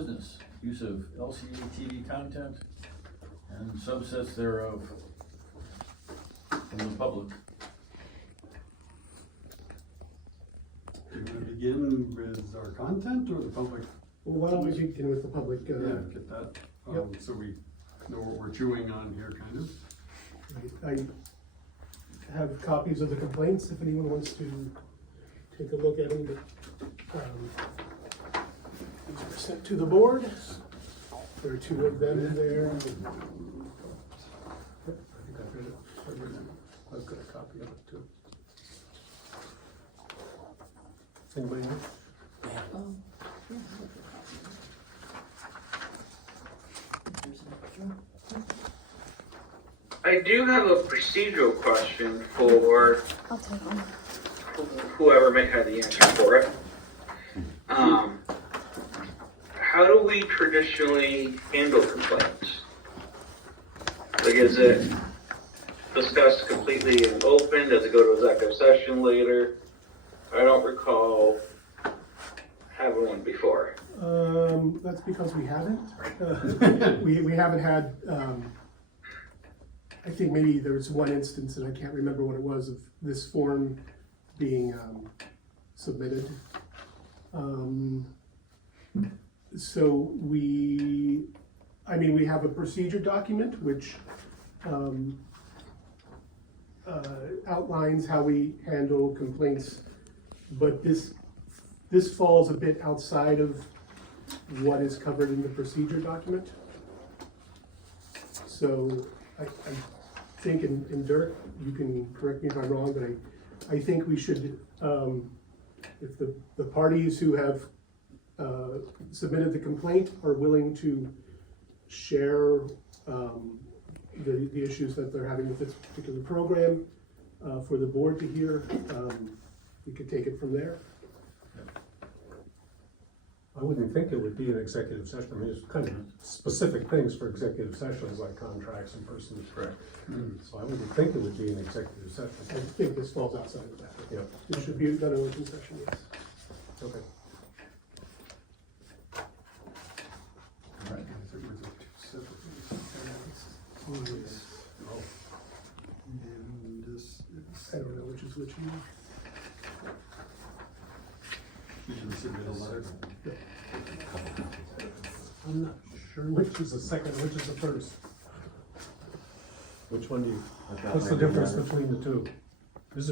business, use of LCATV content and subsets thereof from the public. Do you want to begin with our content or the public? Well, why don't we begin with the public? Yeah, get that, Yep. so we know what we're chewing on here, kind of. I have copies of the complaints if anyone wants to take a look at them. These were sent to the board. There are two of them in there. I think I've read it. I've got a copy of it too. Anybody else? I do have a procedural question for I'll take one. whoever may have the answer for it. How do we traditionally handle complaints? Like, is it discussed completely in open? Does it go to executive session later? I don't recall having one before. That's because we haven't. We haven't had, I think maybe there was one instance, and I can't remember what it was, of this form being submitted. So we have a procedure document which outlines how we handle complaints, but this falls a bit outside of what is covered in the procedure document. So I think, and Dirk, you can correct me if I'm wrong, but I think we should, if the parties who have submitted the complaint are willing to share the issues that they're having with this particular program for the board to hear, we could take it from there. I wouldn't think it would be an executive session. I mean, there's kind of specific things for executive sessions like contracts and persons. Correct. So I wouldn't think it would be an executive session. I think this falls outside of that. Yeah, It should be done in open session, yes. okay. Right. And this is, I don't know which is which one. you should submit a letter. I'm not sure which is the second, which is the first. Which one do you, what's the difference between the two? Is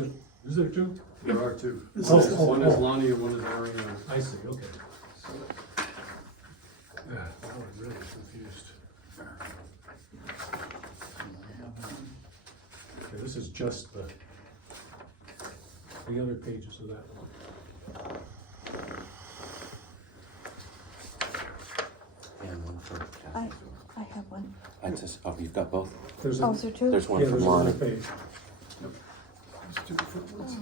there two? There are two. Oh, One is Lonnie and one is Irene. I see, okay. Yeah, now I'm really confused. Okay, this is just the other pages of that one. And one for I have one. I just, oh, you've got both? There's Oh, is there two? There's one yeah, from there's Lonnie. another page. There's two different ones.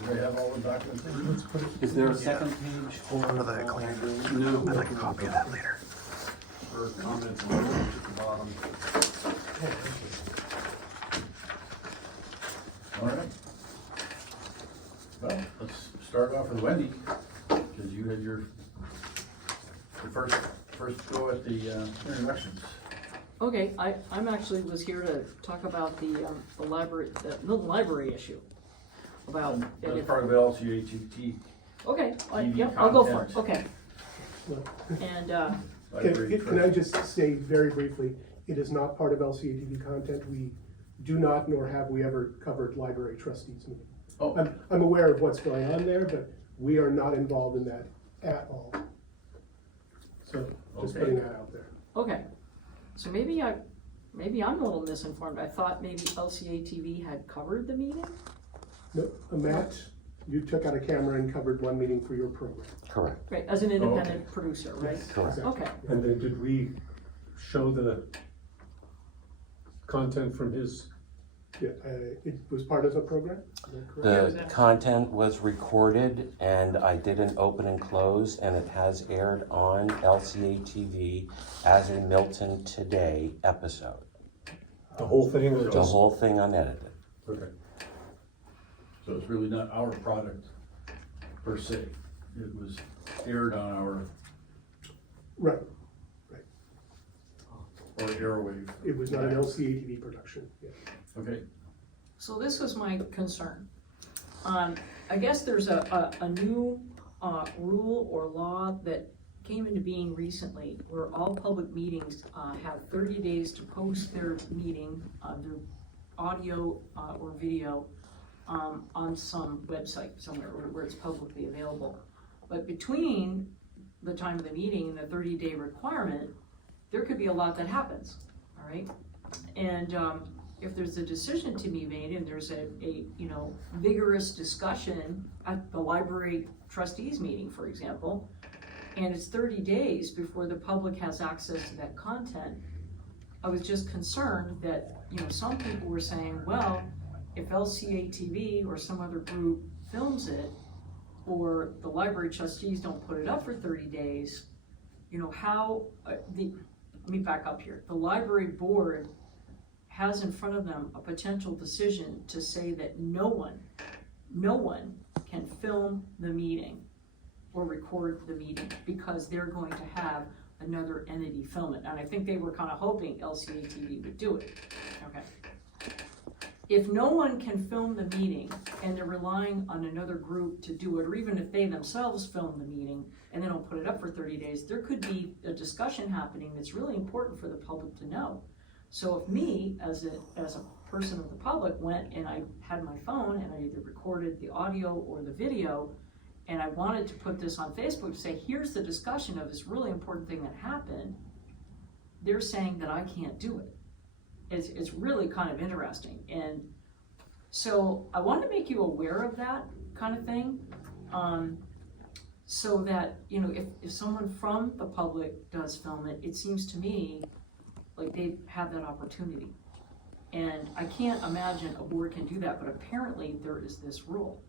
Do they have all the documentation? Let's put it. Is there a second page for? that clean. No. I'd like a copy of that later. For comments at the bottom. All right. Well, let's start off with Wendy, because you had your first go at the introductions. Okay, I'm actually was here to talk about the library, the Milton Library issue. About, As part of LCATV. okay, TV yep, I'll go for it, content. okay. And, Can I just say very briefly, it is not part of LCATV content. We do not, nor have we ever covered library trustees meeting. Oh, I'm aware of what's going on there, but we are not involved in that at all. So just Okay. putting that out there. okay, so maybe I'm a little misinformed. I thought maybe LCATV had covered the meeting? No, Matt, you took out a camera and covered one meeting for your program. Correct, Right, as an independent producer, right? correct. Okay, And then did we show the content from his? Yeah, it was part of the program, is that correct? The content was recorded and I did an open and close and it has aired on LCATV as a Milton Today episode. The whole thing or The just? whole thing unedited. Okay. so it's really not our product per se. It was aired on our Airwave. It was not an LCATV production, yeah. Okay, So this was my concern. I guess there's a new rule or law that came into being recently where all public meetings have 30 days to post their meeting, their audio or video on some website somewhere where it's publicly available. But between the time of the meeting and the 30-day requirement, there could be a lot that happens, all right? And if there's a decision to be made and there's a vigorous discussion at the library trustees meeting, for example, and it's 30 days before the public has access to that content, I was just concerned that, some people were saying, well, if LCATV or some other group films it, or the library trustees don't put it up for 30 days, let me back up here. The library board has in front of them a potential decision to say that no one can film the meeting or record the meeting because they're going to have another entity film it. And I think they were kind of hoping LCATV would do it. Okay. If no one can film the meeting and they're relying on another group to do it, or even if they themselves film the meeting and they don't put it up for 30 days, there could be a discussion happening that's really important for the public to know. So if me, as a person of the public, went and I had my phone and I either recorded the audio or the video, and I wanted to put this on Facebook to say, here's the discussion of this really important thing that happened, they're saying that I can't do it. It's really kind of interesting. And so I want to make you aware of that kind of thing, so that, if someone from the public does film it, it seems to me like they have that opportunity. And I can't imagine a board can do that, but apparently there is this rule.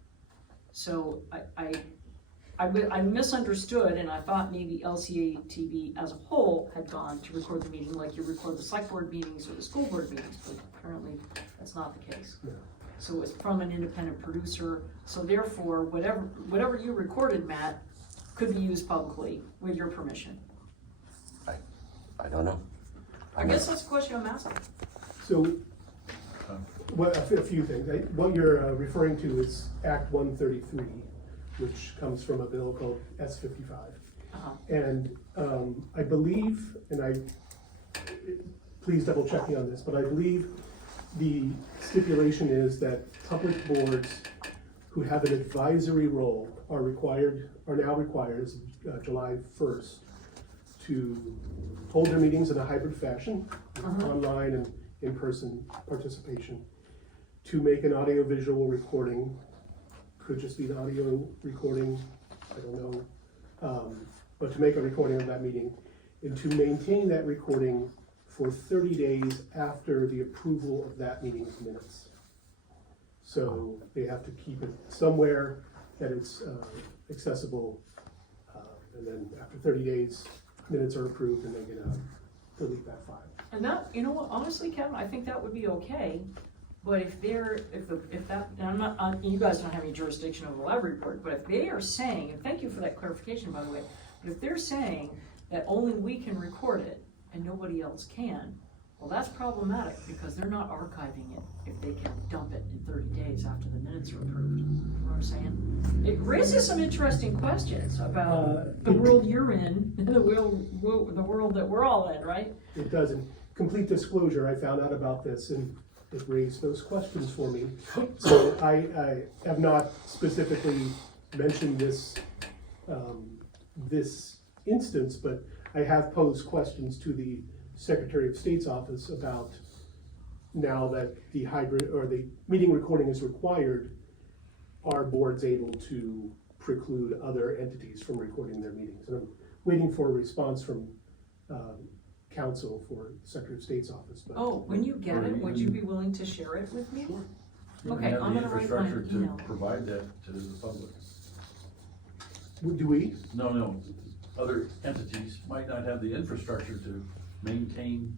So I misunderstood, and I thought maybe LCATV as a whole had gone to record the meeting like you record the select board meetings or the school board meetings, but apparently that's not the case. Yeah. So it's from an independent producer, so therefore, whatever you recorded, Matt, could be used publicly with your permission. I don't know. I guess that's the question I'm asking. So, a few things. What you're referring to is Act 133, which comes from a bill called S55. Uh-huh. And I believe, please double check me on this, but I believe the stipulation is that public boards who have an advisory role are now required as July 1st to hold their meetings in a hybrid fashion, online and in-person participation, to make an audio-visual recording, could just be an audio recording, I don't know, but to make a recording of that meeting, and to maintain that recording for 30 days after the approval of that meeting's minutes. So they have to keep it somewhere that it's accessible, and then after 30 days, minutes are approved and they can delete that file. And that, honestly, Kevin, I think that would be okay. But if that, and I'm not, you guys don't have any jurisdiction over the library board, but if they are saying, and thank you for that clarification, by the way, but if they're saying that only we can record it and nobody else can, well, that's problematic because they're not archiving it if they can dump it in 30 days after the minutes are approved. You know what I'm saying? It raises some interesting questions about the world you're in and the world that we're all in, right? It doesn't. Complete disclosure, I found out about this and it raised those questions for me. So I have not specifically mentioned this this instance, but I have posed questions to the Secretary of State's office about, now that the hybrid or the meeting recording is required, are boards able to preclude other entities from recording their meetings? And I'm waiting for a response from counsel for the Secretary of State's office. But When you get it, would you be willing to share it with me? Sure. Okay, You I'm have the gonna write my infrastructure email. to provide that to the public. do we? No, other entities might not have the infrastructure to maintain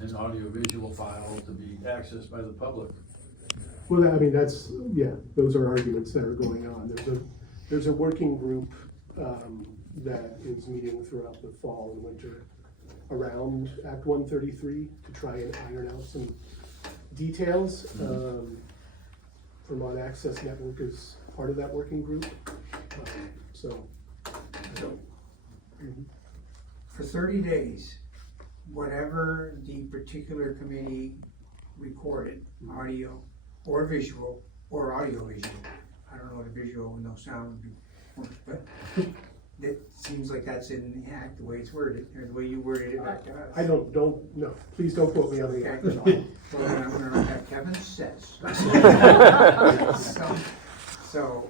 an audio-visual file to be accessed by the public. Well, I mean, those are arguments that are going on. There's a working group that is meeting throughout the fall and winter around Act 133 to try and iron out some details. Vermont Access Network is part of that working group. So, I don't. For 30 days, whatever the particular committee recorded, audio or visual, or audio visual, I don't know what a visual with no sound would be, but it seems like that's in the act, the way it's worded, or the way you worded it back to us. I don't, no, please don't quote me on the act at all. Well, then I'm gonna write that Kevin says. So,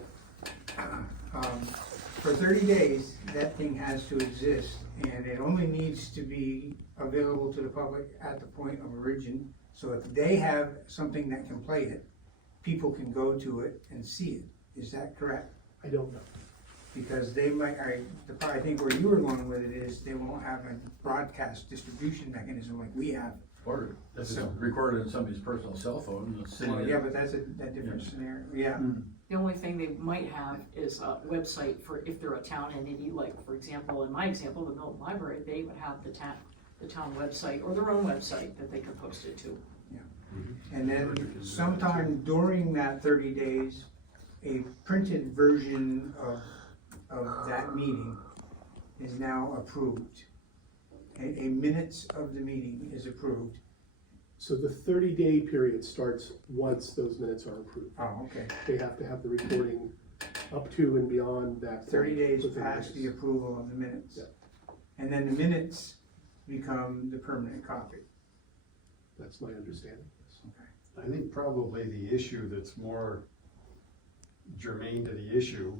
for 30 days, that thing has to exist, and it only needs to be available to the public at the point of origin. So if they have something that can play it, people can go to it and see it. Is that correct? I don't know. Because they might, I think where you were going with it is they won't have a broadcast distribution mechanism like we have. Or if it's recorded in somebody's personal cell phone, it's sitting Well, in. yeah, but that's a different scenario, yeah. The only thing they might have is a website for if they're a town entity, like, for example, in my example, the Milton Library, they would have the town website or their own website that they could post it to. And then sometime during that 30 days, a printed version of that meeting is now approved. A minutes of the meeting is approved. So the 30-day period starts once those minutes are approved. Oh, okay. They have to have the recording up to and beyond that. 30 days within past the minutes. approval of the minutes. Yeah. And then the minutes become the permanent copy. That's my understanding. I think probably the issue that's more germane to the issue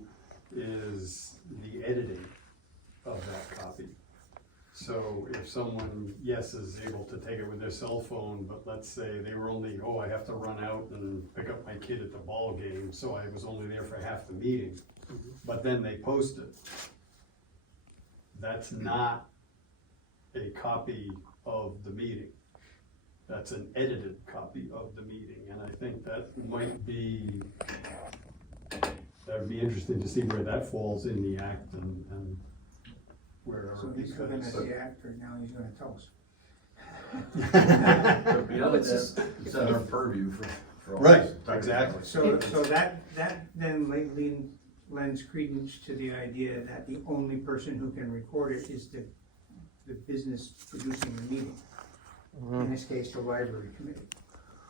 is the editing of that copy. So if someone, yes, is able to take it with their cell phone, but let's say they were only, I have to run out and pick up my kid at the ball game, so I was only there for half the meeting, but then they post it. That's not a copy of the meeting. That's an edited copy of the meeting, and I think that might be, that'd be interesting to see where that falls in the act and wherever. So he's looking at the actor, now he's gonna tell us. But beyond it's just- that, it's not our purview for all Right, this type of exactly. stuff. So that then lends credence to the idea that the only person who can record it is the business producing the meeting. In this case, the library committee.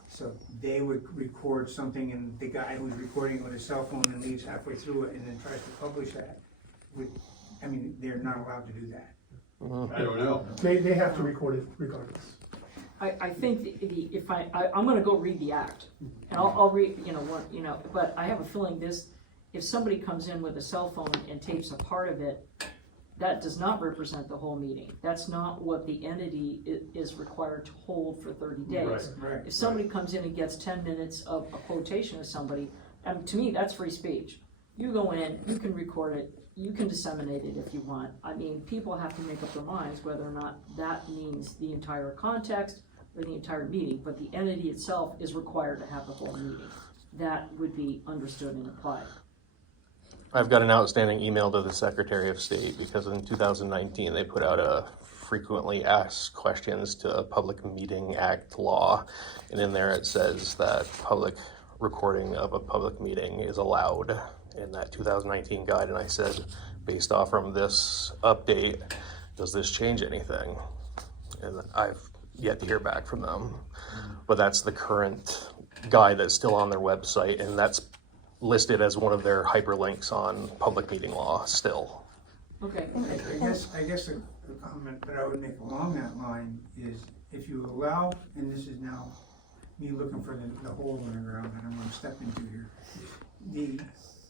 So they would record something and the guy who's recording it with his cell phone and leaves halfway through it and then tries to publish that, they're not allowed to do that. I don't know. They have to record it regardless. I think I'm gonna go read the act, and I'll read, but I have a feeling if somebody comes in with a cell phone and tapes a part of it, that does not represent the whole meeting. That's not what the entity is required to hold for 30 days. Right. If somebody comes in and gets 10 minutes of a quotation of somebody, to me, that's free speech. You go in, you can record it, you can disseminate it if you want. People have to make up their minds whether or not that means the entire context or the entire meeting, but the entity itself is required to have the whole meeting. That would be understood and applied. I've got an outstanding email to the Secretary of State because in 2019 they put out a frequently asked questions to Public Meeting Act law, and in there it says that public recording of a public meeting is allowed in that 2019 guide, and I said, based off from this update, does this change anything? And I've yet to hear back from them, but that's the current guide that's still on their website, and that's listed as one of their hyperlinks on public meeting law still. Okay. I guess a comment that I would make along that line is if you allow, and this is now me looking for the hole in the ground that I'm gonna step into here.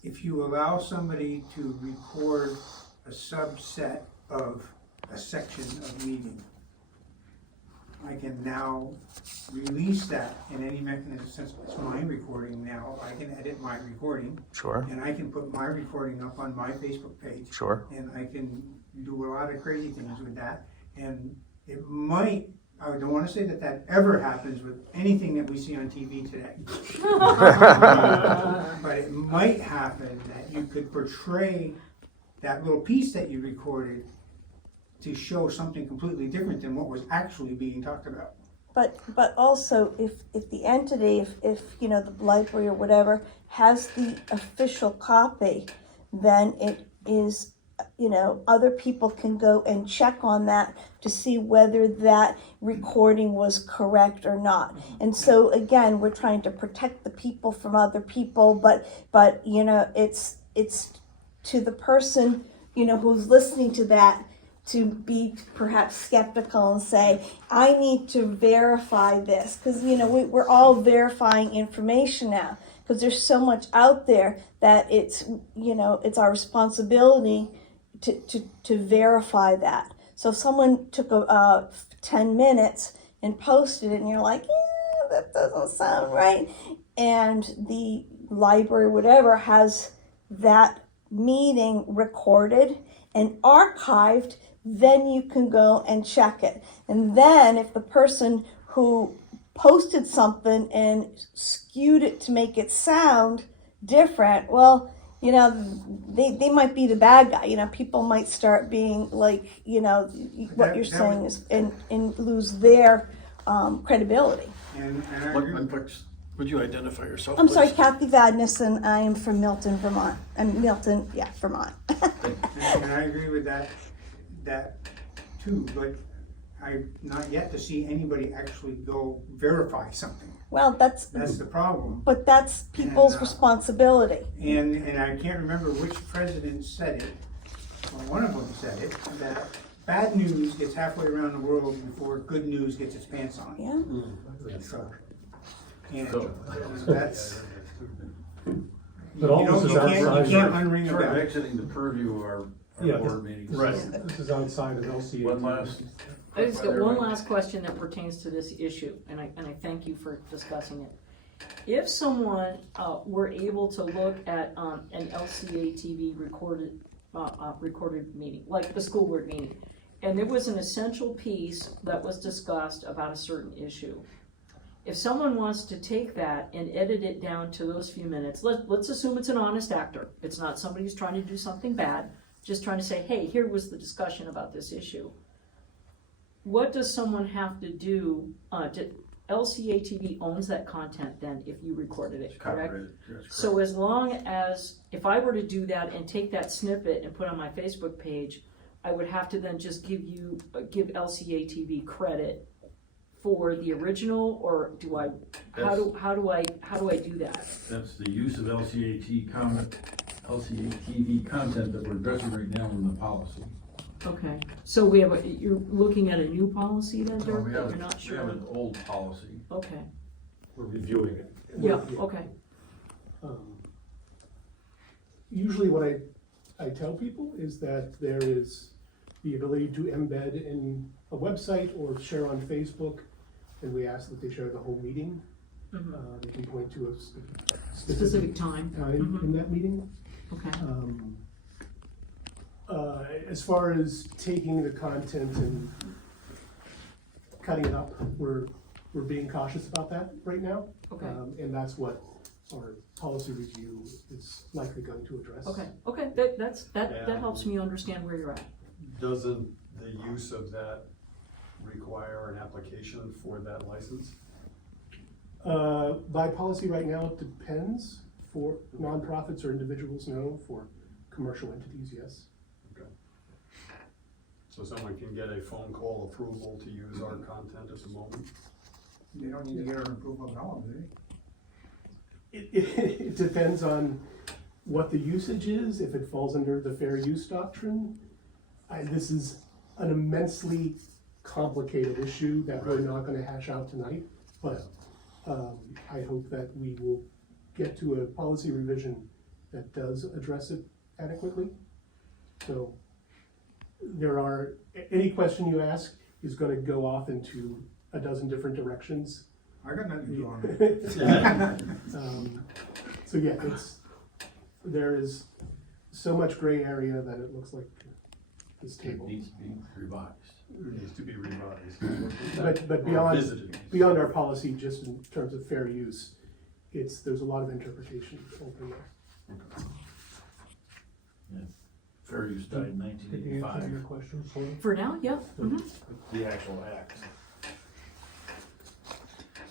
If you allow somebody to record a subset of a section of meeting, I can now release that in any mechanism, since it's my recording now, I can edit my recording. Sure. And I can put my recording up on my Facebook page. Sure. And I can do a lot of crazy things with that. And it might, I don't wanna say that ever happens with anything that we see on TV today. But it might happen that you could portray that little piece that you recorded to show something completely different than what was actually being talked about. But also, if the entity, if, you know, the library or whatever has the official copy, then it is, you know, other people can go and check on that to see whether that recording was correct or not. And so again, we're trying to protect the people from other people, but you know, it's to the person, you know, who's listening to that to be perhaps skeptical and say, I need to verify this, because you know we're all verifying information now, because there's so much out there that it's, you know, it's our responsibility to verify that. So if someone took 10 minutes and posted it and you're like, yeah, that doesn't sound right, and the library, whatever, has that meeting recorded and archived, then you can go and check it. And then if the person who posted something and skewed it to make it sound different, well, you know, they might be the bad guy. You know, people might start being like, you know, what you're saying is, and lose their credibility. And I agree. Would you identify yourself, I'm please? sorry, Kathy Vadness, I am from Milton, Vermont. Vermont. And I agree with that too, but I've not yet to see anybody actually go verify something. Well, that's the problem. But that's people's And, responsibility. And I can't remember which president said it, or one of them said it, that bad news gets halfway around the world before good news gets its pants on. Yeah. So, and that's, But all this is you outside. can't unring a Sort of bell. exiting the purview of our Yeah, board meetings. Right, this is outside of LCATV. One last. I just got one last question that pertains to this issue, and I thank you for discussing it. If someone were able to look at an LCATV recorded meeting, like the school board meeting, and there was an essential piece that was discussed about a certain issue, if someone wants to take that and edit it down to those few minutes, let's assume it's an honest actor. It's not somebody who's trying to do something bad, just trying to say, hey, here was the discussion about this issue. What does someone have to do? LCATV owns that content then if you recorded it, correct? Copyrighted, yes, correct. So as long as, if I were to do that and take that snippet and put on my Facebook page, I would have to then just give LCATV credit for the original, or do I, how do I do that? That's the use of LCATV content that we're addressing right now in the policy. Okay, so you're looking at a new policy then, Dirk, We that have you're not we sure? have an old policy. Okay, We're reviewing it. yeah, okay, Usually what I tell people is that there is the ability to embed in a website or share on Facebook, and we ask that they share the whole meeting. They can point to a specific time, time in that meeting. okay. As far as taking the content and cutting it up, we're being cautious about that right now. Okay. And that's what our policy review is likely going to address. Okay, that helps me understand where you're at. Doesn't the use of that require an application for that license? By policy right now, it depends. For nonprofits or individuals, no. For commercial entities, yes. Okay. So someone can get a phone call approval to use our content at the moment? They don't need to get our approval at all, do they? It depends on what the usage is, if it falls under the fair use doctrine. This is an immensely complicated issue that we're not gonna hash out tonight, but I hope that we will get to a policy revision that does address it adequately. So any question you ask is gonna go off into a dozen different directions. I got nothing to do on it. So yeah, there is so much gray area that it looks like this It table. needs to be revised. It needs to be revised. But Or visited. beyond our policy, just in terms of fair use, there's a lot of interpretation open there. Yeah. fair use died in nineteen Did you answer your eighty-five, question, Lonnie? For now, yeah. the actual act.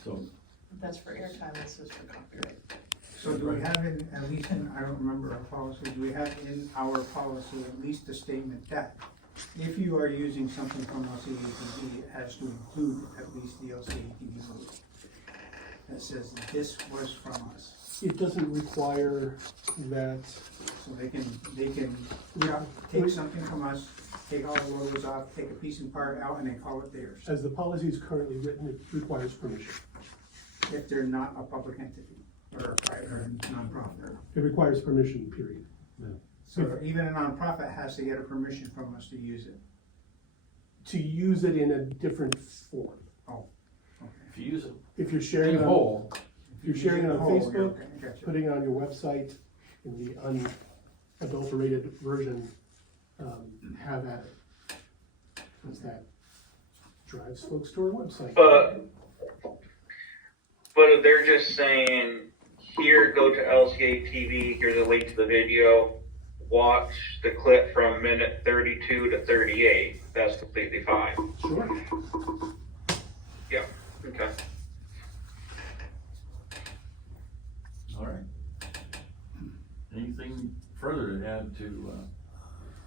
So, That's for airtime, this is for copyright. So do we have in, at least in, I don't remember our policy, do we have in our policy at least a statement that if you are using something from LCATV, it has to include at least the LCATV logo that says this was from us. It doesn't require that, So they can, take something from us, take all the logos off, take a piece and part out, and they call it theirs, as the policy is currently written, it requires permission. if they're not a public entity or a private or nonprofit. It requires permission, period. So even a nonprofit has to get a permission from us to use it. To use it in a different form. Oh, okay. if you use it If you're sharing in it on, whole, if you're sharing it on Facebook, Okay, gotcha. putting it on your website in the unadulterated version, have at it. Because that drives folks to our website. But they're just saying, here, go to LCA TV, here's a link to the video, watch the clip from minute 32 to 38, that's completely fine. Sure. Yeah, okay. all right. Anything further to add to,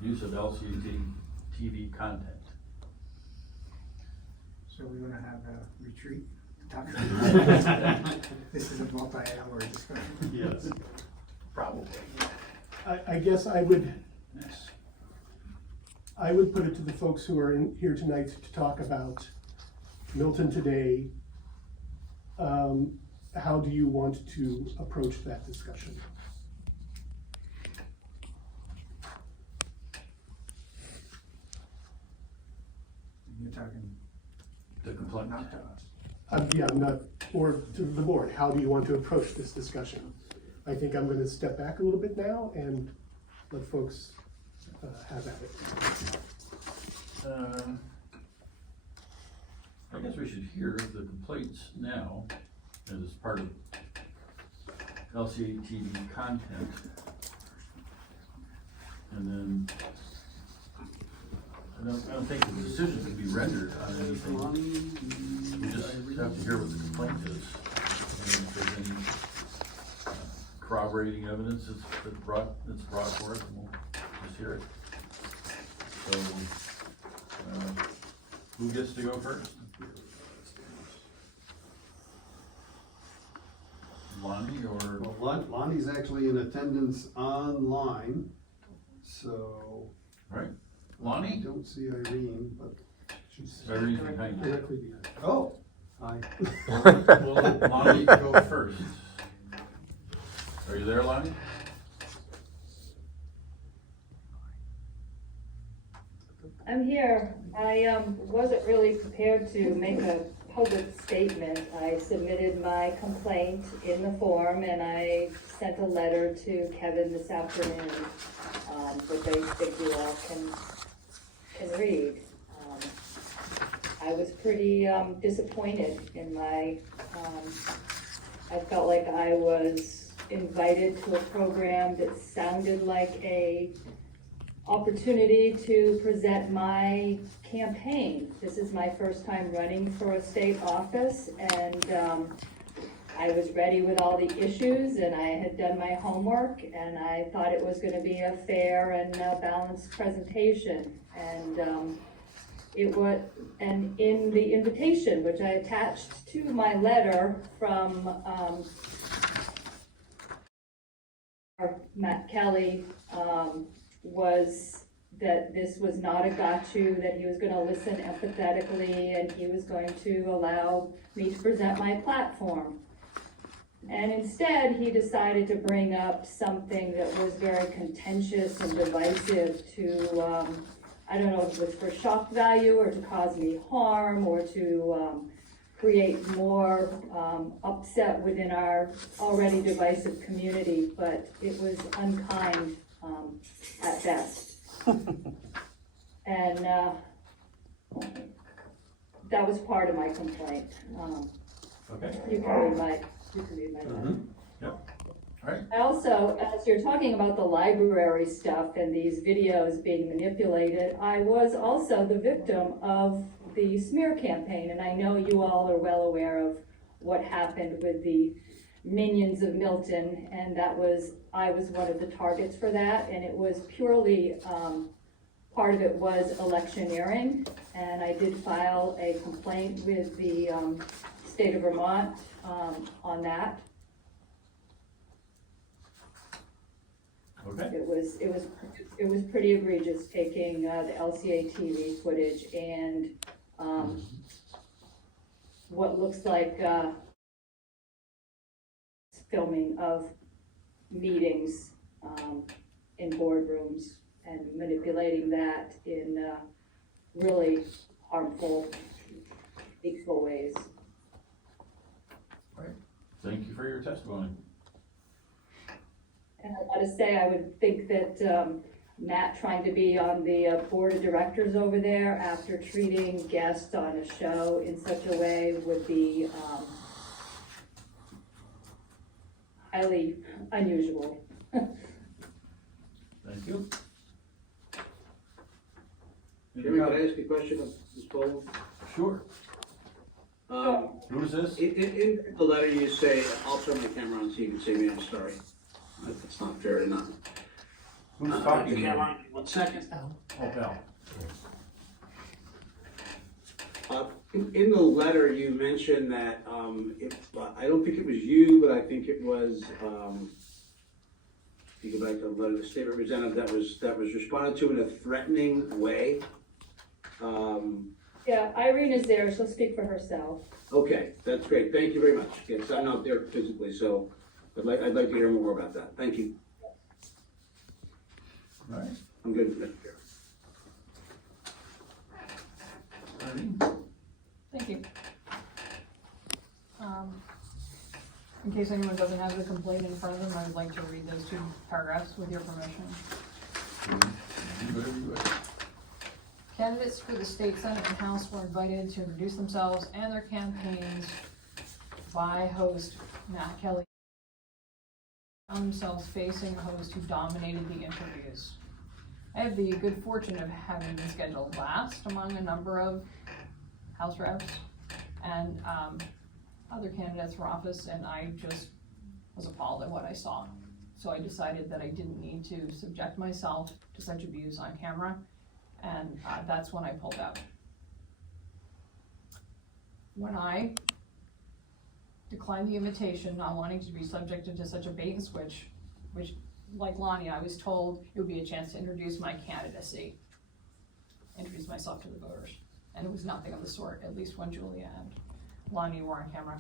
use of LCATV content? So we're gonna have a retreat? This is a multi-hour discussion. Yes. Probably. I guess I would put it to the folks who are in here tonight to talk about Milton Today. How do you want to approach that discussion? You're talking The complaint. not to us. Yeah, I'm not, or to the board, how do you want to approach this discussion? I think I'm gonna step back a little bit now and let folks have at it. I guess we should hear the complaints now, as part of LCATV content. And then, I don't think the decision can be rendered on anything. We just have to hear what the complaint is. And if there's any corroborating evidence that's brought forth, and we'll just hear it. So, who gets to go first? Lonnie or? Well, Lonnie's actually in attendance online, so Right, I Lonnie? don't see Irene, but She's Irene behind you. directly behind. oh, hi. We'll let Lonnie go first. Are you there, Lonnie? I'm here. I wasn't really prepared to make a public statement. I submitted my complaint in the form and I sent a letter to Kaden this afternoon, which I think you all can read. I was pretty disappointed in my, I felt like I was invited to a program that sounded like a opportunity to present my campaign. This is my first time running for a state office, and I was ready with all the issues, and I had done my homework, and I thought it was gonna be a fair and balanced presentation. And and in the invitation, which I attached to my letter from Matt Kelly, was that this was not a got-you, that he was gonna listen empathetically, and he was going to allow me to present my platform. And instead, he decided to bring up something that was very contentious and divisive to, I don't know if it was for shock value or to cause me harm or to create more upset within our already divisive community, but it was unkind at best. And that was part of my complaint. Okay. You can read my letter. Yep. Right. I also, as you're talking about the library stuff and these videos being manipulated, I was also the victim of the smear campaign, and I know you all are well aware of what happened with the Minions of Milton, and I was one of the targets for that, and it was purely, part of it was electioneering, and I did file a complaint with the state of Vermont on that. Okay. It was pretty egregious, taking the LCATV footage and what looks like filming of meetings in boardrooms and manipulating that in really harmful, hateful ways. Right. Thank you for your testimony. And I gotta say, I would think that Matt trying to be on the board of directors over there after treating guests on a show in such a way would be highly unusual. Thank you. Chairman, can I ask a question of Ms. Poland? Sure. Who's this? In the letter you say, I'll turn my camera on so you can see me, I'm sorry. That's not fair enough. Who's talking? The camera on, 1 second. Oh, Al. In the letter, you mentioned that, I don't think it was you, but I think it was, if you go back to the letter, the state representative that was responded to in a threatening way. Yeah, Irene is there, she'll speak for herself. Okay, that's great, thank you very much. Yes, I'm not there physically, so I'd like to hear more about that. Thank you. All right. I'm good for that. Irene? Thank you. In case anyone doesn't have the complaint in front of them, I would like to read those 2 paragraphs with your permission. Do whatever you wish. Candidates for the state senate and house were invited to introduce themselves and their campaigns by host Matt Kelly. Found themselves facing a host who dominated the interviews. I have the good fortune of having been scheduled last among a number of house reps and other candidates for office, and I just was appalled at what I saw. So I decided that I didn't need to subject myself to such abuse on camera, and that's when I pulled out. When I declined the invitation, not wanting to be subjected to such a bait and switch, which, like Lonnie, I was told it would be a chance to introduce my candidacy, introduce myself to the voters, and it was nothing of the sort, at least when Julia and Lonnie were on camera.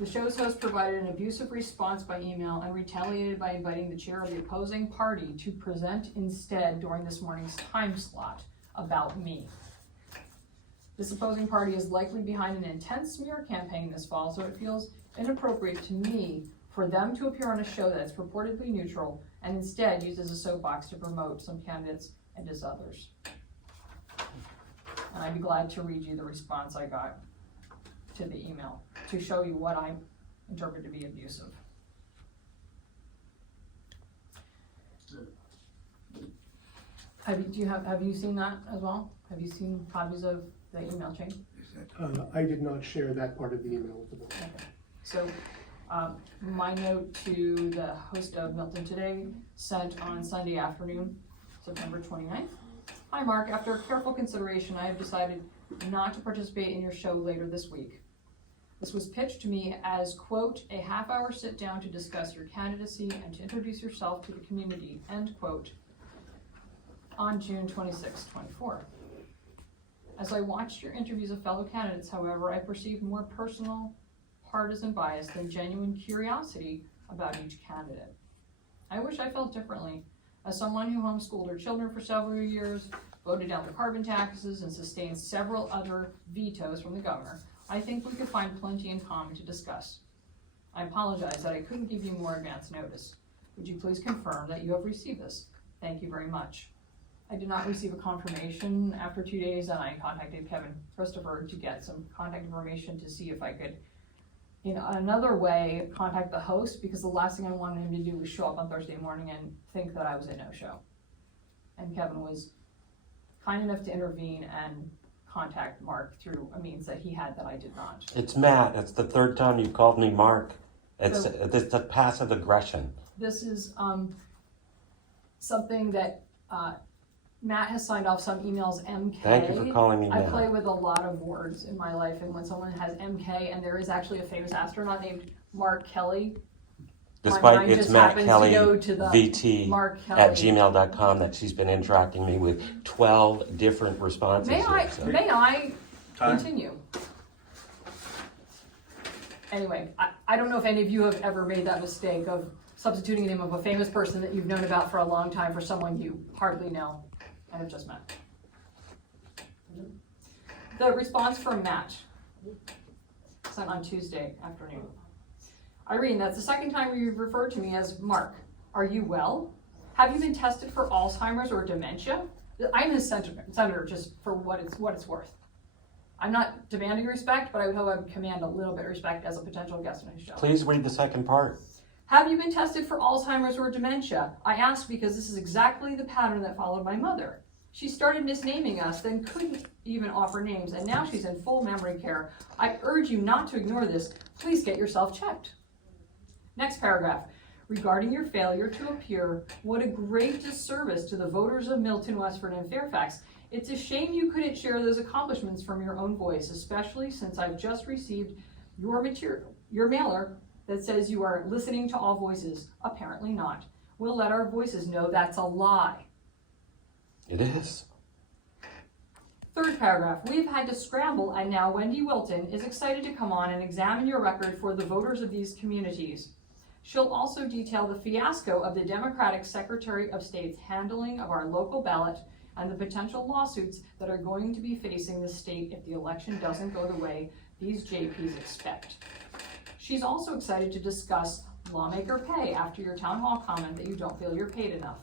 The show's host provided an abusive response by email and retaliated by inviting the chair of the opposing party to present instead during this morning's time slot about me. This opposing party is likely behind an intense smear campaign this fall, so it feels inappropriate to me for them to appear on a show that's purportedly neutral and instead used as a soapbox to promote some candidates and diss others. And I'd be glad to read you the response I got to the email to show you what I interpret to be abusive. Have you seen that as well? Have you seen copies of the email chain? I did not share that part of the email with the board. Okay. So, my note to the host of Milton Today sent on Sunday afternoon, September 29th. Hi Mark, after careful consideration, I have decided not to participate in your show later this week. This was pitched to me as, quote, a half-hour sit-down to discuss your candidacy and to introduce yourself to the community, end quote, on June 26, 24. As I watched your interviews of fellow candidates, however, I perceived more personal, partisan bias than genuine curiosity about each candidate. I wish I felt differently. As someone who homeschooled her children for several years, voted down the carbon taxes, and sustained several other vetoes from the governor, I think we could find plenty in common to discuss. I apologize that I couldn't give you more advance notice. Would you please confirm that you have received this? Thank you very much. I did not receive a confirmation after 2 days, and I contacted Kevin Christopher to get some contact information to see if I could in another way, contact the host, because the last thing I wanted him to do was show up on Thursday morning and think that I was a no-show. And Kevin was kind enough to intervene and contact Mark through a means that he had that I did not. It's Matt. It's the third time you called me Mark. It's a passive aggression. This is something that Matt has signed off some emails, MK. Thank you for calling me I Matt. play with a lot of words in my life, and when someone has MK, and there is actually a famous astronaut named Mark Kelly. Despite it's Matt Kelly, VT Mark Kelly. at gmail.com, that she's been interacting me with 12 different responses. May I, here, so. may I Time. continue? Anyway, I don't know if any of you have ever made that mistake of substituting the name of a famous person that you've known about for a long time for someone you hardly know and have just met. The response from Matt, sent on Tuesday afternoon. Irene, that's the second time you've referred to me as Mark. Are you well? Have you been tested for Alzheimer's or dementia? I'm his senator, just for what it's worth. I'm not demanding respect, but I would hope I would command a little bit of respect as a potential guest on his show. Please read the second part. Have you been tested for Alzheimer's or dementia? I asked because this is exactly the pattern that followed my mother. She started misnaming us, then couldn't even offer names, and now she's in full memory care. I urge you not to ignore this. Please get yourself checked. Next paragraph. Regarding your failure to appear, what a great disservice to the voters of Milton, Westford, and Fairfax. It's a shame you couldn't share those accomplishments from your own voice, especially since I've just received your mailer that says you are listening to all voices. Apparently not. We'll let our voices know that's a lie. It is. Third paragraph. We've had to scramble, and now Wendy Wilton is excited to come on and examine your record for the voters of these communities. She'll also detail the fiasco of the Democratic Secretary of State's handling of our local ballot and the potential lawsuits that are going to be facing the state if the election doesn't go the way these JPs expect. She's also excited to discuss lawmaker pay after your town hall comment that you don't feel you're paid enough.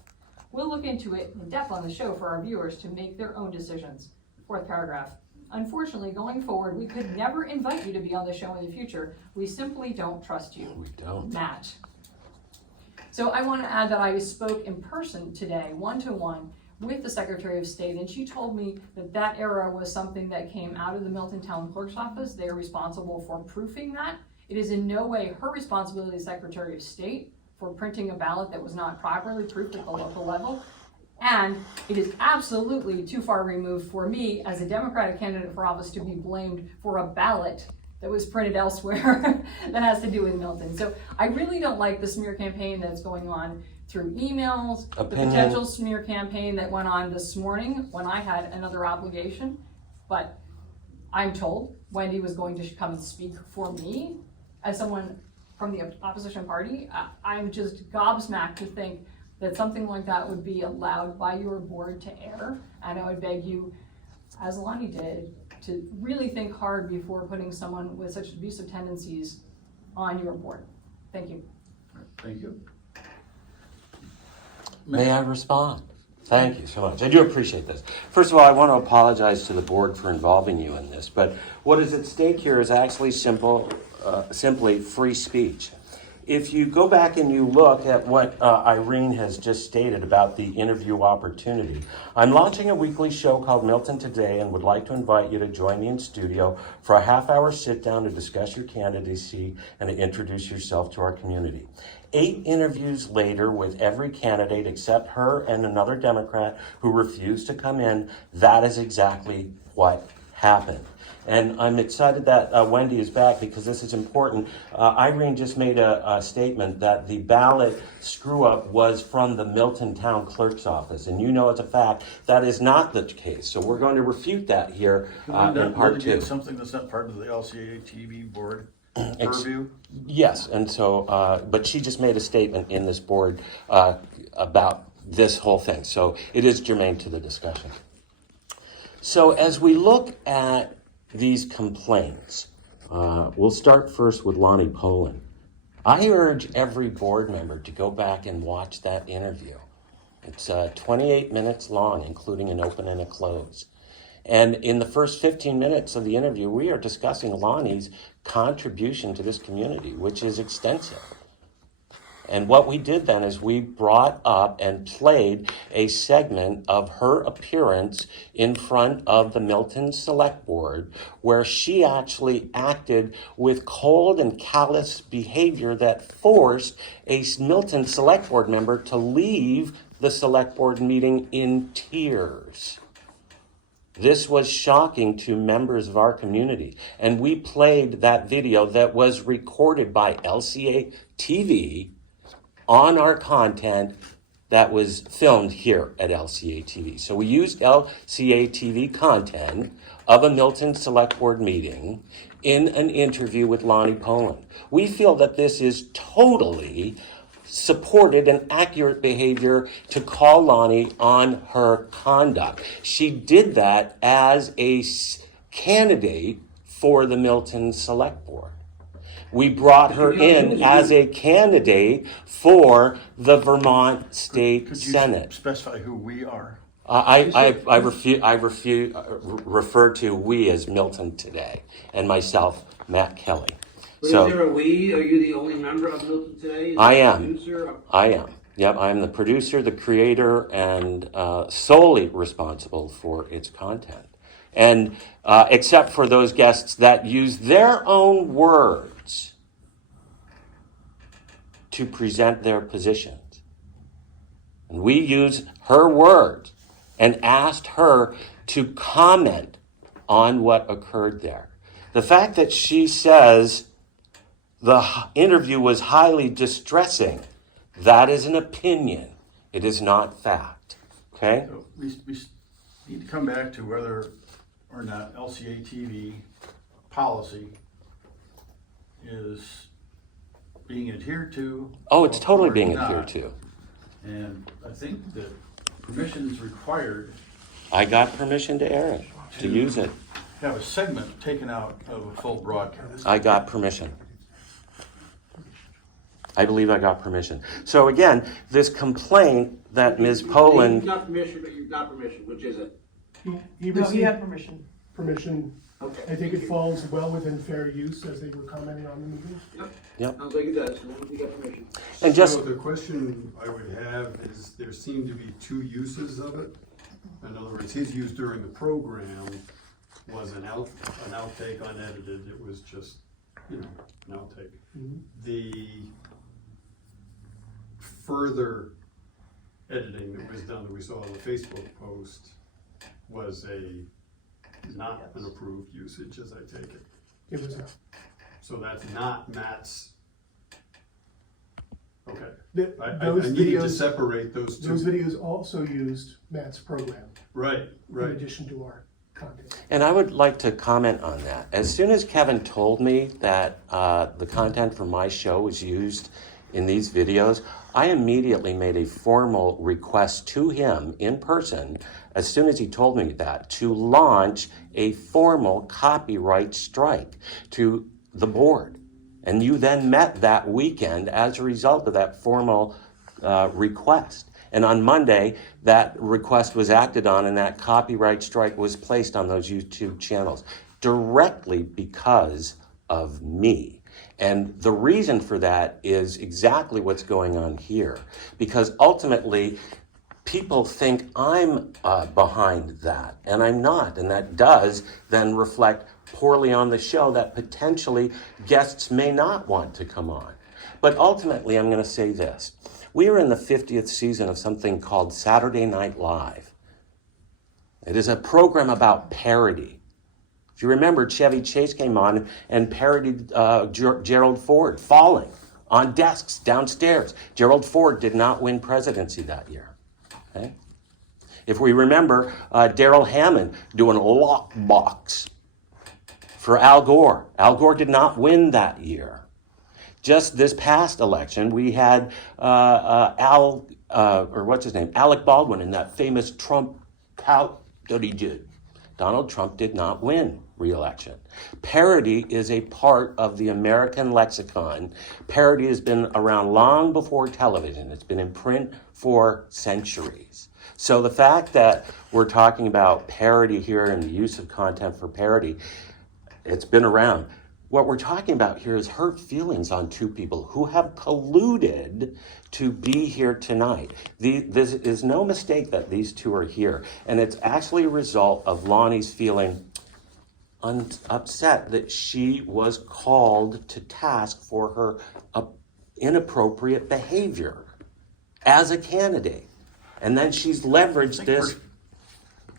We'll look into it in depth on the show for our viewers to make their own decisions. Fourth paragraph. Unfortunately, going forward, we could never invite you to be on the show in the future. We simply don't trust you. We don't. Matt. So I want to add that I spoke in person today, one-to-one, with the Secretary of State, and she told me that that error was something that came out of the Milton Town Clerk's office. They are responsible for proofing that. It is in no way her responsibility as Secretary of State for printing a ballot that was not properly proofed at the local level. And it is absolutely too far removed for me as a Democratic candidate for office to be blamed for a ballot that was printed elsewhere that has to do with Milton. So I really don't like the smear campaign that's going on through emails, the potential smear campaign that went on this morning when I had another obligation. But I'm told Wendy was going to come and speak for me as someone from the opposition party. I'm just gobsmacked to think that something like that would be allowed by your board to air. And I would beg you, as Lonnie did, to really think hard before putting someone with such abusive tendencies on your board. Thank you. Thank you. May I respond? Thank you so much. I do appreciate this. First of all, I want to apologize to the board for involving you in this, but what is at stake here is actually simply free speech. If you go back and you look at what Irene has just stated about the interview opportunity, I'm launching a weekly show called Milton Today and would like to invite you to join me in studio for a half-hour sit-down to discuss your candidacy and to introduce yourself to our community. 8 interviews later with every candidate except her and another Democrat who refused to come in, that is exactly what happened. And I'm excited that Wendy is back because this is important. Irene just made a statement that the ballot screw-up was from the Milton Town Clerk's office. And you know as a fact, that is not the case. So we're going to refute that here in part 2. Something that's not part of the LCATV Board purview? Yes, and so, but she just made a statement in this board about this whole thing. So it is germane to the discussion. So as we look at these complaints, we'll start first with Lonnie Poland. I urge every board member to go back and watch that interview. It's 28 minutes long, including an open and a close. And in the first 15 minutes of the interview, we are discussing Lonnie's contribution to this community, which is extensive. And what we did then is we brought up and played a segment of her appearance in front of the Milton Select Board, where she actually acted with cold and callous behavior that forced a Milton Select Board member to leave the Select Board meeting in tears. This was shocking to members of our community. And we played that video that was recorded by LCATV on our content that was filmed here at LCATV. So we used LCATV content of a Milton Select Board meeting in an interview with Lonnie Poland. We feel that this is totally supported and accurate behavior to call Lonnie on her conduct. She did that as a candidate for the Milton Select Board. We brought her in as a candidate for the Vermont State Senate. Specify who we are? I refer to we as Milton Today, and myself, Matt Kelly. So, is there a we? Are you the only member of Milton Today? I am. I am. Yep, I am the producer, the creator, and solely responsible for its content. And except for those guests that use their own words to present their positions. And we use her words and asked her to comment on what occurred there. The fact that she says the interview was highly distressing, that is an opinion. It is not fact. Okay? So we need to come back to whether or not LCATV policy is being adhered to. Oh, it's totally or being not. adhered to. And I think that permission is required. I got permission to air it, to use it. Have a segment taken out of a full broadcast. I got permission. I believe I got permission. So again, this complaint that Ms. Poland... You got permission, but you got permission. Which is it? He No, received he had permission. permission. Okay. I think it falls well within fair use, as they were commenting on the meeting. Yep. Sounds like it does. You got permission. And just... So the question I would have is, there seem to be two uses of it. In other words, his use during the program was an outtake unedited. It was just, an outtake. Mm-hmm. The further editing that was done that we saw on the Facebook post was not an approved usage, as I take it. It was, So that's not Matt's. Okay. I those needed to videos, separate those two. those videos also used Matt's program, Right, in right. addition to our content. And I would like to comment on that. As soon as Kevin told me that the content from my show was used in these videos, I immediately made a formal request to him in person, as soon as he told me that, to launch a formal copyright strike to the board. And you then met that weekend as a result of that formal request. And on Monday, that request was acted on and that copyright strike was placed on those YouTube channels directly because of me. And the reason for that is exactly what's going on here. Because ultimately, people think I'm behind that, and I'm not. And that does then reflect poorly on the show that potentially guests may not want to come on. But ultimately, I'm going to say this. We are in the 50th season of something called Saturday Night Live. It is a program about parody. If you remember, Chevy Chase came on and parodied Gerald Ford falling on desks downstairs. Gerald Ford did not win presidency that year. Okay? If we remember, Darrell Hammond doing a lockbox for Al Gore. Al Gore did not win that year. Just this past election, we had Alec Baldwin in that famous Trump tout that he did. Donald Trump did not win re-election. Parody is a part of the American lexicon. Parody has been around long before television. It's been in print for centuries. So the fact that we're talking about parody here and the use of content for parody, it's been around. What we're talking about here is hurt feelings on two people who have colluded to be here tonight. This is no mistake that these two are here. And it's actually a result of Lonnie's feeling upset that she was called to task for her inappropriate behavior as a candidate. And then she's leveraged this.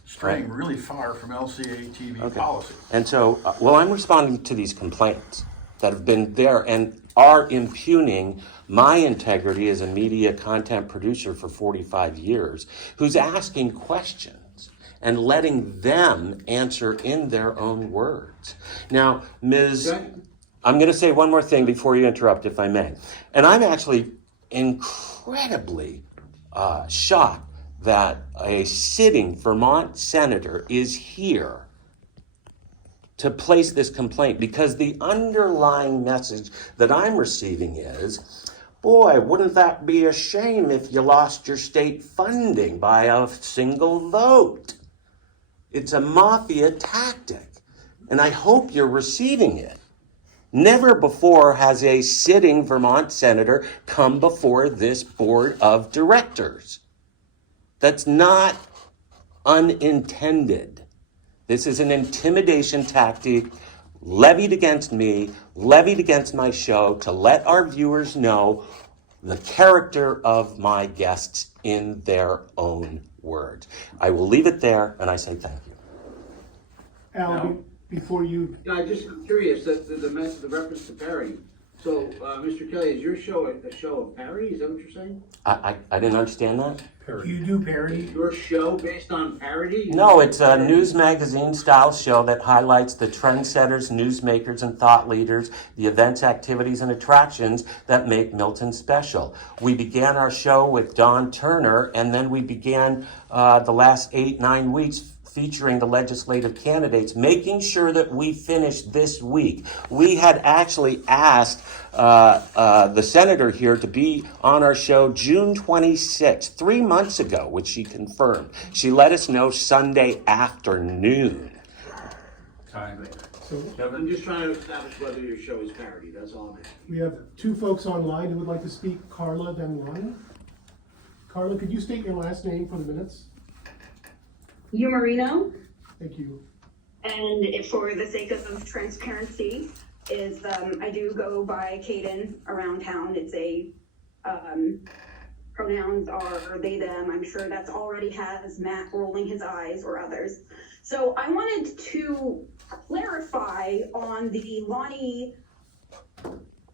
Straying really far from LCATV policy. And so, well, I'm responding to these complaints that have been there and are impugning my integrity as a media content producer for 45 years, who's asking questions and letting them answer in their own words. Now, Ms. I'm going to say one more thing before you interrupt, if I may. And I'm actually incredibly shocked that a sitting Vermont senator is here to place this complaint, because the underlying message that I'm receiving is, boy, wouldn't that be a shame if you lost your state funding by a single vote? It's a mafia tactic, and I hope you're receiving it. Never before has a sitting Vermont senator come before this board of directors. That's not unintended. This is an intimidation tactic levied against me, levied against my show, to let our viewers know the character of my guests in their own words. I will leave it there, and I say thank you. Al, before you, I'm just curious, the reference to parody. So, Mr. Kelly, is your show a show of parody? Is that what you're saying? I didn't understand that. You do parody? Your show based on parody? No, it's a news magazine style show that highlights the trendsetters, newsmakers, and thought leaders, the events, activities, and attractions that make Milton special. We began our show with Don Turner, and then we began the last 8-9 weeks featuring the legislative candidates, making sure that we finished this week. We had actually asked the senator here to be on our show June 26th, 3 months ago, which she confirmed. She let us know Sunday afternoon. Time. so I'm just trying to establish whether your show is parody, that's all I'm asking. we have two folks online who would like to speak, Karla, then Lonnie. Karla, could you state your last name for the minutes? Ummarino, Thank you. and for the sake of transparency, is I do go by Kaden around town. It's a pronouns are they, them. I'm sure that's already has Matt rolling his eyes or others. So I wanted to clarify on the Lonnie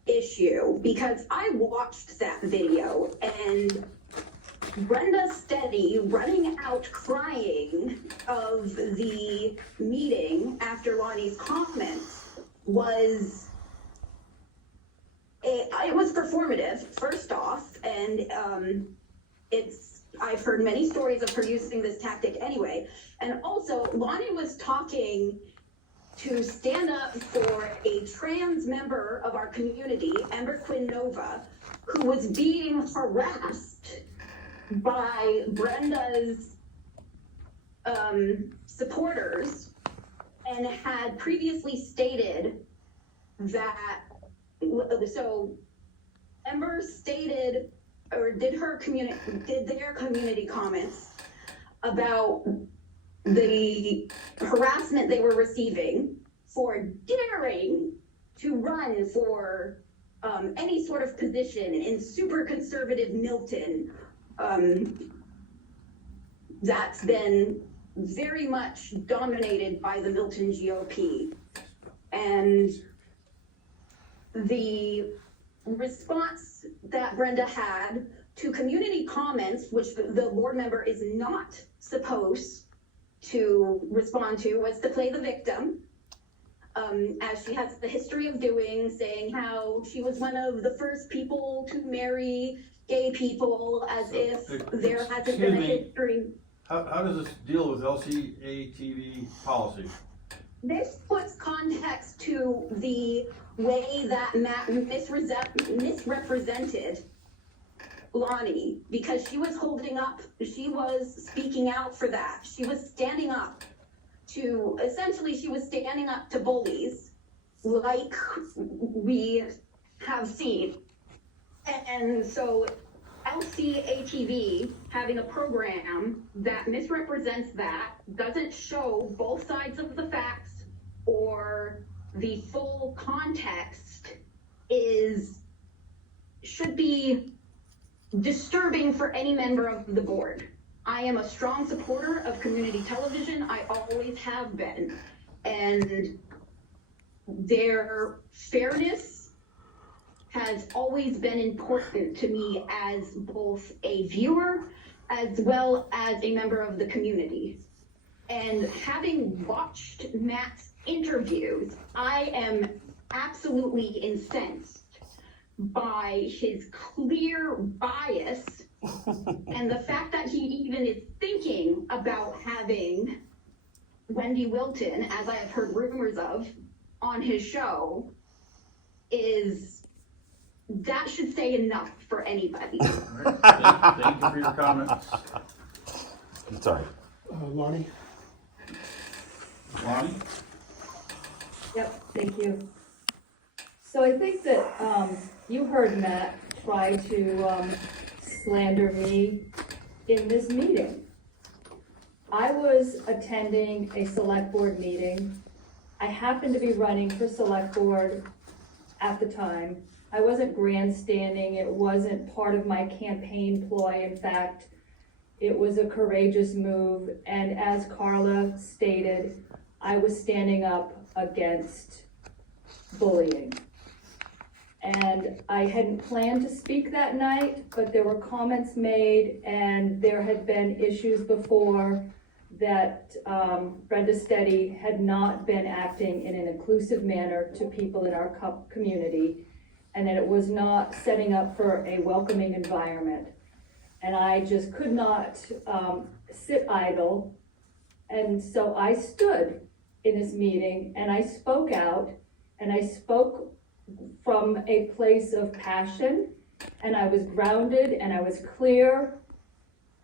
issue, because I watched that video and Brenda Steady running out crying of the meeting after Lonnie's comments was it was performative, first off, and I've heard many stories of her using this tactic anyway. And also, Lonnie was talking to stand up for a trans member of our community, Ember Quinn Nova, who was being harassed by Brenda's supporters, and had previously stated that, so Ember stated, or did their community comments about the harassment they were receiving for daring to run for any sort of position in super conservative Milton. That's been very much dominated by the Milton GOP. And the response that Brenda had to community comments, which the board member is not supposed to respond to, was to play the victim, as she has the history of doing, saying how she was one of the first people to marry gay people, as if there hasn't been a history. How does this deal with LCATV policy? This puts context to the way that Matt misrepresented Lonnie, because she was speaking out for that. She was standing up she was standing up to bullies, like we have seen. And so LCATV having a program that misrepresents that, doesn't show both sides of the facts or the full context, should be disturbing for any member of the board. I am a strong supporter of community television. I always have been. And their fairness has always been important to me as both a viewer as well as a member of the community. And having watched Matt's interviews, I am absolutely incensed by his clear bias and the fact that he even is thinking about having Wendy Wilton, as I have heard rumors of, on his show, that should say enough for anybody. All right. Thank you for your comments. Sorry. Lonnie? Lonnie? Yep, thank you. So I think that you heard Matt try to slander me in this meeting. I was attending a select board meeting. I happened to be running for select board at the time. I wasn't grandstanding. It wasn't part of my campaign ploy. In fact, it was a courageous move. And as Karla stated, I was standing up against bullying. And I hadn't planned to speak that night, but there were comments made, and there had been issues before that Brenda Steady had not been acting in an inclusive manner to people in our community, and that it was not setting up for a welcoming environment. And I just could not sit idle. And so I stood in this meeting and I spoke out, and I spoke from a place of passion, and I was grounded and I was clear,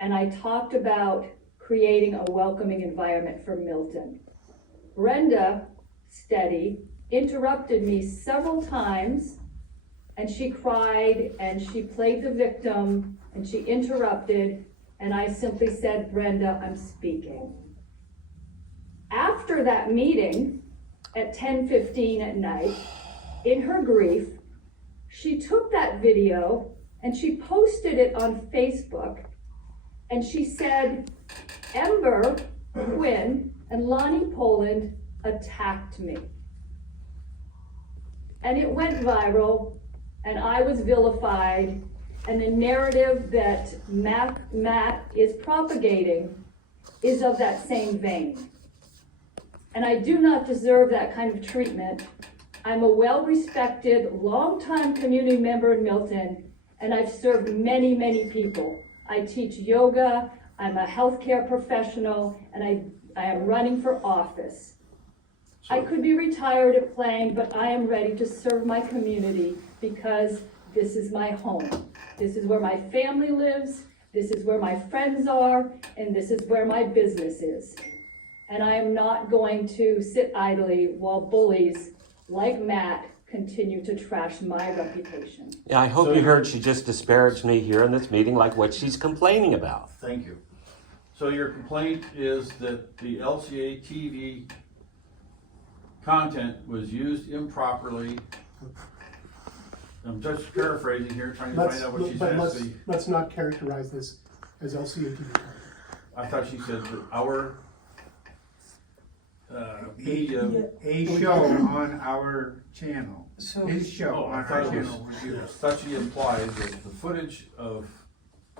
and I talked about creating a welcoming environment for Milton. Brenda Steady interrupted me several times, and she cried and she played the victim and she interrupted, and I simply said, Brenda, I'm speaking. After that meeting at 10:15 at night, in her grief, she took that video and she posted it on Facebook, and she said, Ember Quinn and Lonnie Poland attacked me. And it went viral, and I was vilified, and the narrative that Matt is propagating is of that same vein. And I do not deserve that kind of treatment. I'm a well-respected, longtime community member in Milton, and I've served many, many people. I teach yoga, I'm a healthcare professional, and I am running for office. I could be retired at playing, but I am ready to serve my community because this is my home. This is where my family lives, this is where my friends are, and this is where my business is. And I am not going to sit idly while bullies like Matt continue to trash my reputation. Yeah, I hope you heard she just disparaged me here in this meeting, like what she's complaining about. Thank you. So your complaint is that the LCA TV content was used improperly. I'm just paraphrasing here, trying to find out what she's asking. Let's not characterize this as LCATV. I thought she said that our media. A show on our channel. His show I on thought our it was, channel was I used. thought she implied that the footage of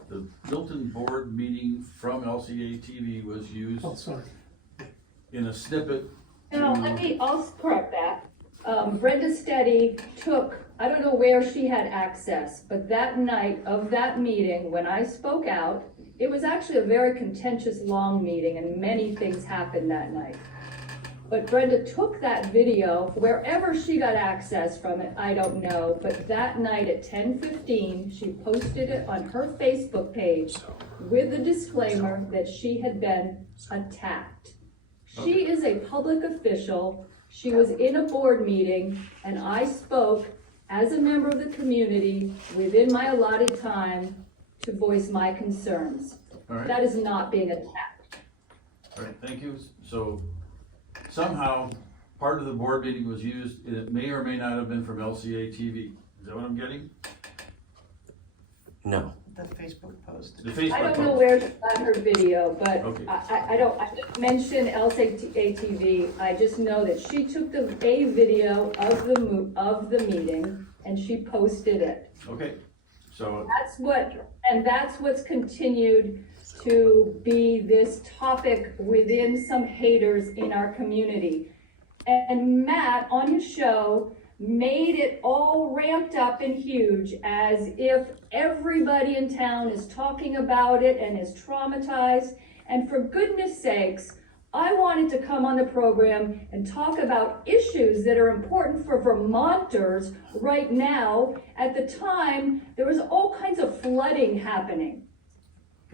the Milton board meeting from LCA TV was used Oh, sorry. in a snippet. No, I'll correct that. Brenda Steady took, I don't know where she had access, but that night of that meeting, when I spoke out, it was actually a very contentious, long meeting, and many things happened that night. But Brenda took that video, wherever she got access from it, I don't know, but that night at 10:15, she posted it on her Facebook page with the disclaimer that she had been attacked. She is a public official, she was in a board meeting, and I spoke as a member of the community within my allotted time to voice my concerns. All right. That is not being attacked. All right, thank you. So somehow, part of the board meeting was used, and it may or may not have been from LCATV. Is that what I'm getting? No. The Facebook post. The Facebook I don't know post. where she got her video, but Okay. I didn't mention LCATV. I just know that she took a video of the meeting and she posted it. Okay, so, That's what's continued to be this topic within some haters in our community. And Matt, on his show, made it all ramped up and huge as if everybody in town is talking about it and is traumatized. And for goodness sakes, I wanted to come on the program and talk about issues that are important for Vermonters right now. At the time, there was all kinds of flooding happening.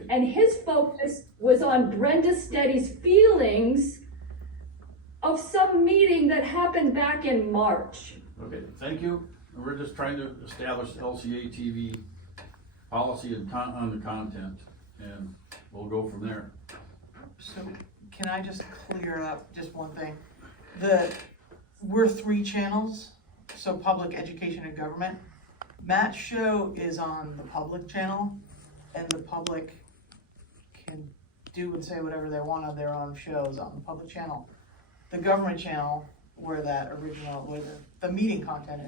And his focus was on Brenda Steady's feelings of some meeting that happened back in March. okay, thank you. We're just trying to establish LCATV policy and on the content, and we'll go from there. So can I just clear up just one thing? We're 3 channels, so public, education, and government. Matt's show is on the public channel, and the public can do and say whatever they want on their own shows on the public channel. The government channel, where the meeting content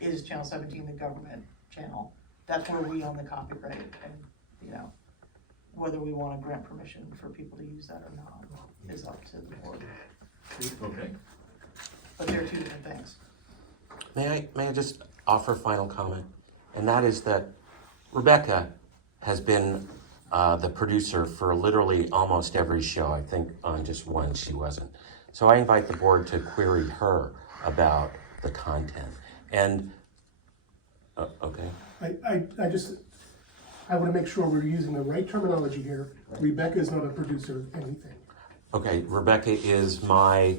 is channel 17, the government channel. That's where we own the copyright, and whether we want to grant permission for people to use that or not is up to the board. Okay. But they're 2 different things. May I just offer a final comment? And that is that Rebecca has been the producer for literally almost every show. I think on just one she wasn't. So I invite the board to query her about the content. And, okay. I want to make sure we're using the right terminology here. Rebecca is not a producer of anything. Okay, Rebecca is my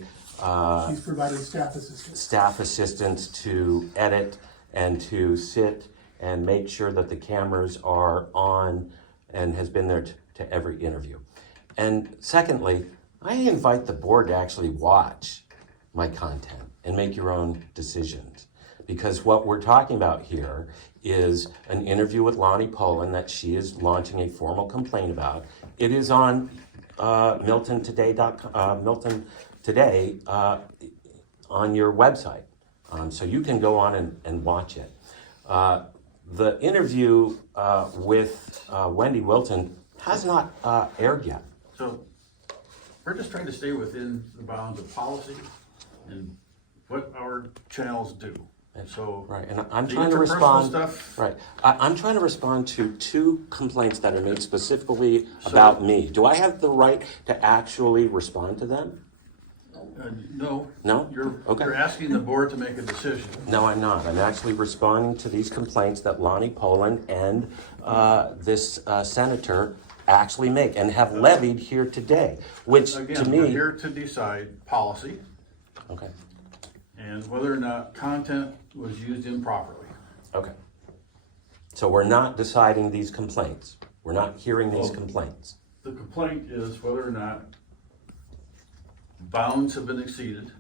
She's providing staff assistance. staff assistant to edit and to sit and make sure that the cameras are on and has been there to every interview. And secondly, I invite the board to actually watch my content and make your own decisions. Because what we're talking about here is an interview with Lonnie Poland that she is launching a formal complaint about. It is on Milton Today on your website. So you can go on and watch it. The interview with Wendy Wilton has not aired yet. So we're just trying to stay within the bounds of policy and what our channels do. And so, right, and I'm the trying to interpersonal respond. stuff- Right, I'm trying to respond to 2 complaints that are made specifically about me. Do I have the right to actually respond to them? No. No? You're Okay. asking the board to make a decision. No, I'm not. I'm actually responding to these complaints that Lonnie Poland and this senator actually make and have levied here today, which to Again, we're me. here to decide policy Okay, and whether or not content was used improperly. okay. So we're not deciding these complaints. We're not hearing these Well, complaints. The complaint is whether or not bounds have been exceeded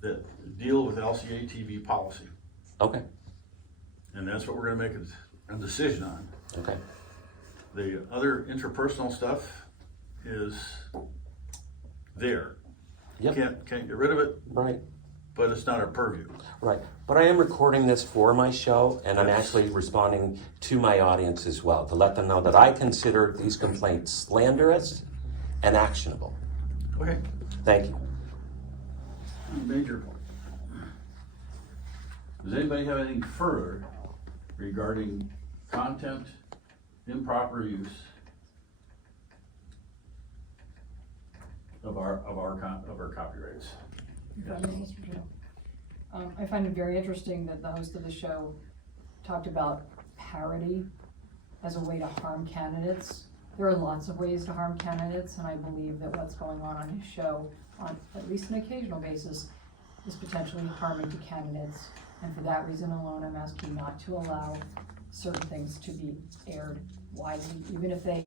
that deal with LCATV policy. Okay, And that's what we're gonna make a decision on. okay. The other interpersonal stuff is there. Yep. Can't get rid of it, Right. but it's not our purview. Right, but I am recording this for my show, and I'm Yes. actually responding to my audience as well, to let them know that I consider these complaints slanderous and actionable. Okay. Thank you. Major. Does anybody have anything further regarding content, improper use of our copyrights. If I may, Mr. Chair. I find it very interesting that the host of the show talked about parody as a way to harm candidates. There are lots of ways to harm candidates, and I believe that what's going on his show, on at least an occasional basis, is potentially harming to candidates. And for that reason alone, I'm asking not to allow certain things to be aired widely, even if they